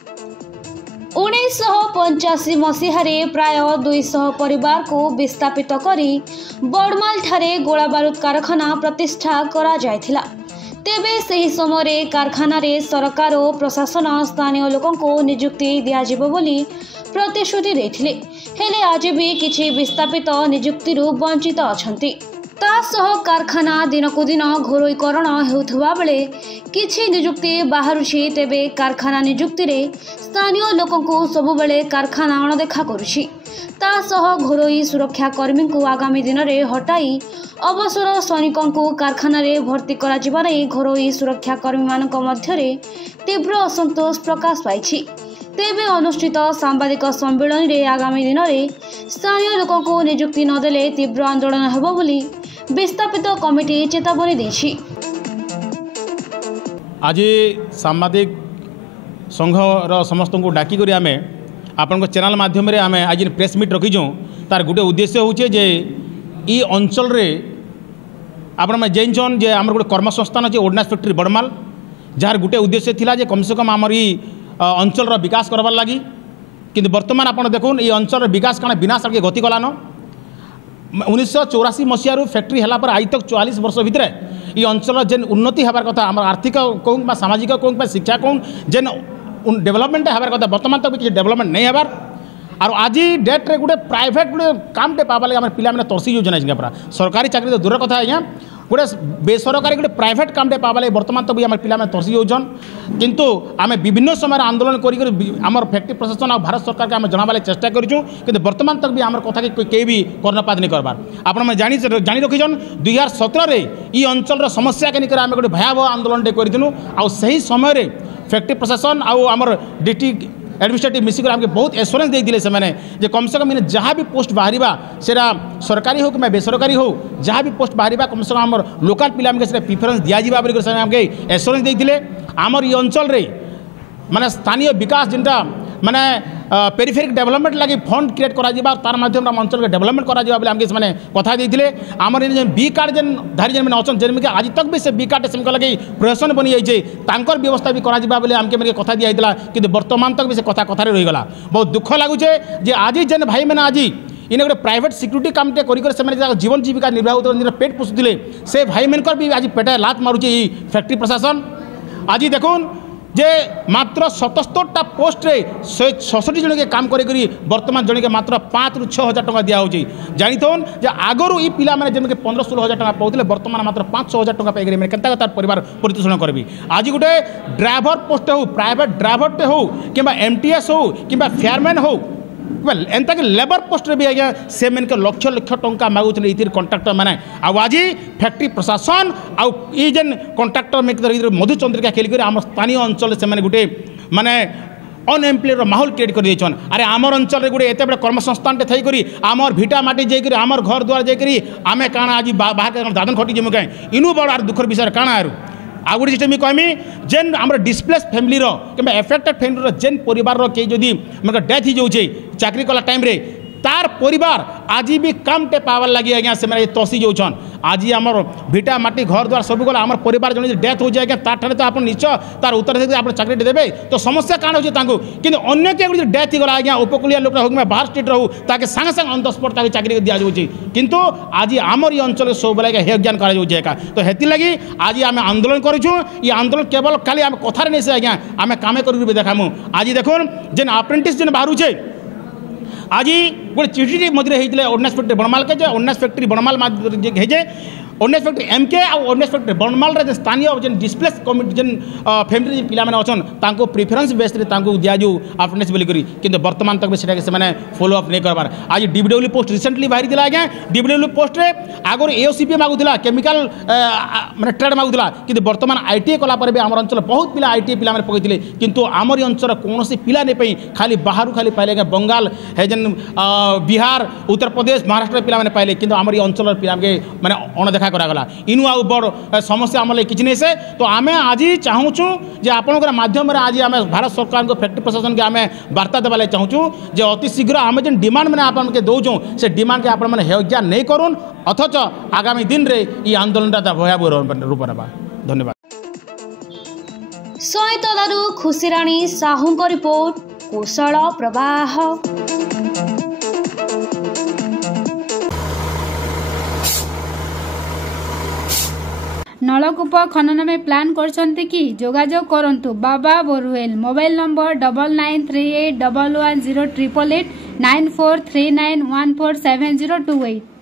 1985 मसीहारे प्राय 200 परिवार को विस्थापित करी बड़माल ठारे गोला बारूद कारखाना प्रतिष्ठा करा जायथिला। तेबे सही समय कारखाना रे सरकार और प्रशासन स्थानीय लोकों को नियुक्ति दियाजिबो बोली प्रतिश्रुति देथिले। हेले आज भी किछि विस्थापित नियुक्ति वंचित अछंती। तासह कारखाना दिनकु दिन घरोईकरण हेउथबा बेले किछि नियुक्ति बाहरुछि। तेबे कारखाना नियुक्ति रे स्थानीय लोकों को सबुबेले कारखाना अणदेखा करुछि। तासह घरोई सुरक्षा कर्मी को आगामी दिन में हटाई अवसर सैनिकों को कारखाना रे भर्ती करा जिबा रे घरोई सुरक्षा कर्मी मानक मध्यरे तीव्र असंतोष प्रकाश पाइछि। तेबे अनुष्ठित सांबादिक सम्मेलन रे आगामी दिन में स्थानीय लोकों को नियुक्ति नदेले तीव्र आंदोलन हेबो बोली विस्थापित कमिटी चेतावनी देछि। आज सांबादिक संघर समस्त को डाकी करी आमे आपण चैनल माध्यम रे आमे आज प्रेस मीट रखीचु। तार गोटे उद्देश्य होचे जे ई अंचल रे आपण में जानछन जे आमर गोटे कर्मसंस्थान अच्छे ऑर्डिनेंस फैक्ट्री बड़माल, जार गोटे उद्देश्य थिला जे कम से कम आमर ई अंचल विकास करबार लगी। किंतु वर्तमान आप देखुन ये अंचल विकास कारण विनाश आगे गति गलान। 1984 मसीह फैक्ट्री है आज तक 44 वर्ष भितर ये अंचल जेन उन्नति हबार कथा आम आर्थिक कहूँ सामाजिक कहूँ शिक्षा कहूँ जेन डेवलपमेंट हबार कथा वर्तमान तक किसी डेवलपमेंट नहीं हबार। और आज डेट रे गोटे प्राइवेट गोटे कामटे पावा लगे पिला मैंने तरसी योजना पूरा सरकारी चाकरी तो दूर कथा आज्ञा गोटे बेसरकारी गोटे प्राइवेट कामटे पावा लगे वर्तमान तक भी आम पिला मैंने तरसी होन। किंतु आम विभिन्न समय आंदोलन कर फैक्ट्री प्रशासन और भारत सरकार के आम जनाबा चेष्टा करूँ कि वर्तमान तक भी आम कथा कई भी कर्णपात नहीं करबार। आपने जानी रखीछन 2017 ये अंचल समस्या के लेकर आम गोटे भयावह आंदोलन करूँ। आई समय फैक्ट्री प्रशासन आमर डिस्ट्रिक्ट एडमिनिस्ट्रेटिव मिसिक आमके बहुत एश्योरेंस देते से कम से कम जहाँ भी पोस्ट बाहर सेटा सरकारी हो कि बेसरकारी हो जहाँ भी पोस्ट बाहर कम से कम आम लोकाल पिला प्रिफरेन्स दिज्वा बोलिके एश्योरेंस देते। आमर ये अंचल रे माने स्थानीय विकास जिनटा माने पेरिफेरिक डेवलपमेंट लगी फंड क्रिएट करा जिबा तार माध्यम अंचल के डेवलपमेंट करा जिबा बोले हमके माने कथा देथिले। आमर इन बी कार्ड जेन धारी जेन अछन जेन में आज तक भी से बी कार्ड सेम लगे प्रशासन बनी जाइए तांकर व्यवस्था भी करा जिबा बोले हमके कथा दिया जाइला। किंतु वर्तमान तक भी से कथा कथारे रही गला। बहुत दुख लगुचे जे आज जेन भाई मैंने आज इन गोटे प्राइवेट सिक्यूरीटी कामटे कर जीवन जीविका निर्वाह पेट पोषुले से भाई मनकर भी आज पेटे लात मारुचे फैक्ट्री प्रशासन। आज देखुन जे मात्र 77टा पोस्ट रे 166 जन के काम करी वर्तमान जन के मात्र 5 ରୁ 6 हजार टका दिया होची। जानी थोन जे आगरू ई पिला माने जेन के 15-16 हजार टका पाउतले वर्तमान मात्र 5-6 हजार टका पाइकरी माने केनता तार परिवार प्रतिपोषण करबी। आज गुटे ड्राइवर पोस्ट हो प्राइवेट ड्राइवर टे हो किबा एमटीएस हो किबा फेयरमैन हो एंता के लेबर पोस्ट भी आज्ञा से मन के लक्ष लक्ष टंका मागुछन इतिर कॉन्ट्रैक्टर माने। आज फैक्ट्री प्रशासन आउ ई जेन कॉन्ट्रैक्टर में मधुचंद्रिका खेल कर आम स्थानीय अंचल से माने गुटे माने अनएम्प्लॉयड माहौल क्रिएट कर देछन। अरे आमर अंचल रे गुटे एते बड़े कर्मसंस्थान टे थई करी आमर भिटा माटी जाई करी आमर घर द्वार जाई करी आमे काना आज बाहर के दादन खटी जेमु काई इनु बड़ आर दुखर विषय काना आरु आ गोटे जिते कहमी जेन आम डिस्प्लेस फैमिली कि एफेक्टेड फैमिली जेन परिवार के जदि डेथ हो जाऊे चाकरी कला टाइम रे तार परिवार आज भी कामटे पावर लगी आज्ञा से तसी जाऊन। आज आमर भिटा माटी घर द्वार सब गला आम परिवार जन डेथ हो जाए आज्ञा तार तो आप निश्चय तार उत्तर आप चाकरी देवे तो समस्या काण हो कि अन्य किए डेथ गला आज्ञा उपकूलिया लोक हो कि बाहर स्टेट रो ताके सांगे सांगे ऑन द स्पॉट ताके चाकरी दि जाऊँगी। किंतु आज आमर ये अंचल सब बेला हे ज्ञान करा तो हेती लगी आज आम आंदोलन करूँ। ये आंदोलन केवल खाली आम कथार नहीं से आज्ञा आम काम कर देखामु। आज देखुन जेन अप्रेंटिस जेन बाहरुचे आज गोटे चिठी मध्य होते ऑर्डिनेंस फैक्ट्री बड़माल के ऑर्डिनेंस फैक्ट्री बड़माल है ऑर्डिनेंस फैक्ट्री एमके और ऑर्डिनेंस फैक्ट्री बड़माल रे स्थानीय जेन डिस्प्लेस कम्युनिटी जेन फैमिली जेन पिला माने अछन तांको प्रिफरेंस बेस रे तांको दिया जो अप्रेंटिस बोली करी। किंतु वर्तमान तक सेटा के से फॉलो अप नहीं करबार। आज डीबीडब्ल्यू पोस्ट रिसेंटली बाहरी दिला आज्ञा डीबीडब्ल्यू पोस्ट रे आगर एओसीपी मागुला केमिकल माने ट्रेड मागुला किंतु वर्तमान आईटीआई कला पर भी आम अंचल बहुत पिला आईटीआई पिला माने पकैतिले किंतु आमर अंचल कोनोसी पिला नै पई खाली बाहरु खाली पाइले आज्ञा बंगाल है जेन बिहार उत्तर प्रदेश महाराष्ट्र पिला माने पाइले किंतु आमर अंचल पिला माने अणदेखा करागला। इनु आ बड़ समस्या आम किसी नहीं से तो आम आज चाहूँ जे आपंकर माध्यम आज आम भारत सरकार को फैक्ट्री प्रशासन के आम वार्ता देवा चाहूँ जे अति शीघ्र आम जेन डिमांड मैंने आपके दौचु से डिमांड के आपण हेज्ञा नहीं करूँ अथच आगामी दिन रे ये आंदोलन भयावह रूप नेबा। धन्यवाद। सैतलारू खुशीराणी साहू रिपोर्ट कुशल प्रवाह। नलकूप खनन में प्लान करछन्ते कि जोगाजोग करंतु बाबा बोरवेल। Mobile number 9938110888 9439147028।